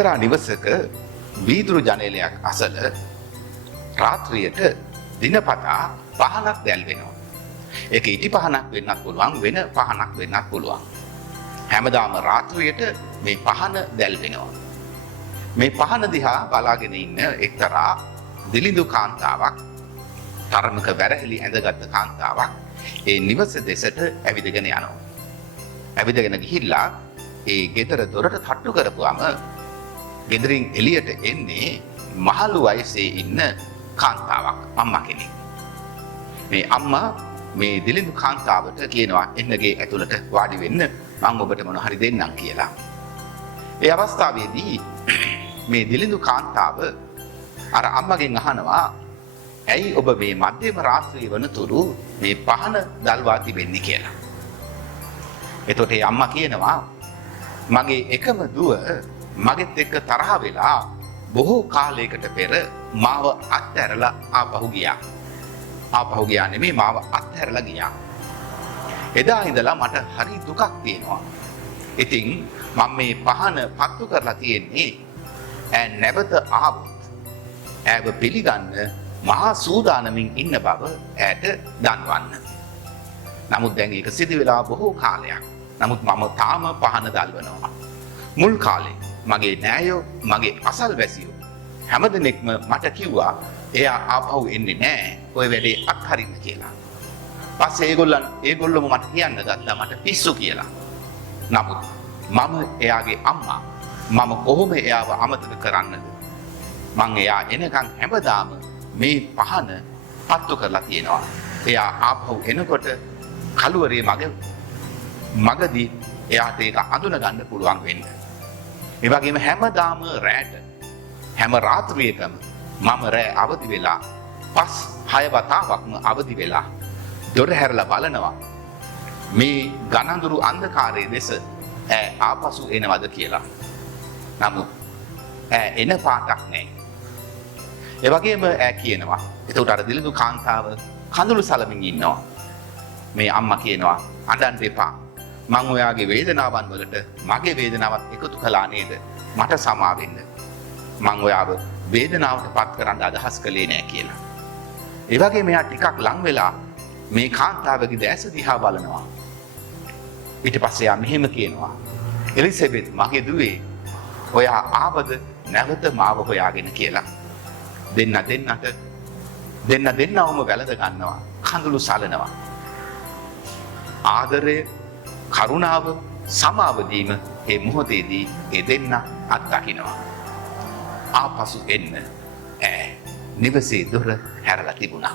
එක්තරා නිවසක වීදුරු ජනේලයක් අසල රාත්‍රියට දිනපතා පහනක් දැල්වෙනවා. ඒක ඉටි පහනක් වෙන්නත් පුළුවන්, වෙන පහනක් වෙන්නත් පුළුවන්. හැමදාම රාත්‍රියට මේ පහන දැල්වෙනවා. මේ පහන දිහා බලාගෙන ඉන්න එක්තරා දිලිඳු කාන්තාවක්, තරමක වැරහෙලි ඇඳගත් කාන්තාවක් ඒ නිවස දෙසට ඇවිදගෙන යනවා. ඇවිදගෙන ගිහිල්ලා ඒ ගෙදර දොරට තට්ටු කරපුවම ගෙදරින් එළියට එන්නේ මහලු වයසේ ඉන්න කාන්තාවක්, අම්මා කෙනෙක්. මේ අම්මා මේ දිලිඳු කාන්තාවට කියනවා එන්නගේ ඇතුළට වාඩි වෙන්න, මම ඔබට මොන හරි දෙන්නම් කියලා. ඒ අවස්ථාවේදී මේ දිලිඳු කාන්තාව අර අම්මගෙන් අහනවා, ඇයි ඔබ මේ මධ්‍යම රාත්‍රිය වනතුරු මේ පහන දල්වා තිබෙන්නේ කියලා. එතකොට ඒ අම්මා කියනවා, මගේ එකම දුව මගෙත් එක්ක තරහ වෙලා බොහෝ කාලයකට පෙර මාව අත්හැරලා ආපහු ගියා. ආපහු ගියා නෙමෙයි, මාව අත්හැරලා ගියා. එදා ඉඳලා මට හරි දුකක් තියෙනවා. ඉතින් මම මේ පහන පත්තු කරලා තියෙන්නේ නැවත ආවොත් ඇව පිළිගන්න මහා සූදානමින් ඉන්න බව ඇයට දන්වන්න. නමුත් දැන් ඒක සිදු වෙලා බොහෝ කාලයක්. නමුත් මම තාම පහන දල්වනවා. මුල් කාලේ මගේ නෑයෝ, මගේ අසල්වැසියෝ හැමදෙනෙක්ම මට කිව්වා එයා ආපහු එන්නේ නෑ, ඔය වැඩේ අත්හරින්න කියලා. පස්සේ ඒගොල්ලොම මට කියන්න ගත්තා මට පිස්සු කියලා. නමුත් මම එයාගේ අම්මා, මම කොහොම එයාව අමතක කරන්නද? මං එයා එනකන් හැමදාම මේ පහන පත්තු කරලා තියෙනවා. එයා ආපහු එනකොට කළුවරේ මගදී එයාට ඒක අඳුන ගන්න පුළුවන් වෙන්න. ඒ වගේම හැමදාම රැට, හැම රාත්‍රියකම මම රෑ අවදි වෙලා 5-6 වතාවක්ම අවදි වෙලා දොර හැරලා බලනවා මේ ගනඳුරු අන්ධකාරයේ දෙස ආපසු එනවද කියලා. නමුත් එන පාටක් නැහැ. ඒ වගේම කියනවා, එතකොට අර දිලිඳු කාන්තාව කඳුළු සලමින් ඉන්නවා. මේ අම්මා කියනවා, අඬන්න එපා, මං ඔයාගේ වේදනාවන් වලට මගේ වේදනාවත් එකතු කළා නේද? මට සමා වෙන්න. මං ඔයාව වේදනාවට පත් කරන්න අදහස් කළේ නෑ කියලා. ඒ වගේම එයා ටිකක් ලං වෙලා මේ කාන්තාවගේ දැස දිහා බලනවා. ඊට පස්සේ එයා මෙහෙම කියනවා, එලිසබෙත් මගේ දුවේ, ඔයා ආවද නැවත මාව හොයාගෙන කියලා. දෙන්නවම වැළඳ ගන්නවා, කඳුළු සලනවා. ආදරය, කරුණාව, සමාව දීම ඒ මොහොතේදී ඒ දෙන්න අත්දකින්නවා. ආපසු එන්න නිවසේ දොර හැරලා තිබුණා.